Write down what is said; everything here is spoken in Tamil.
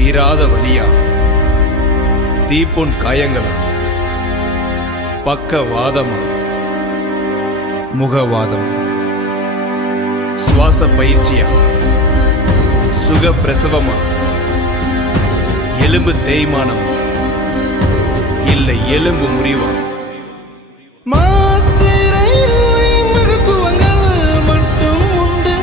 தீராத வலியா, தீப்பொன் காயங்களா, பக்கவாதமா, முகவாதமா, சுவாச பயிற்சியா, சுக பிரசவமா, எலும்பு தேய்மானமா, இல்லை எலும்பு முறிவா? மாத்திரை இல்லை, மகத்துவங்கள் மட்டும் உண்டு.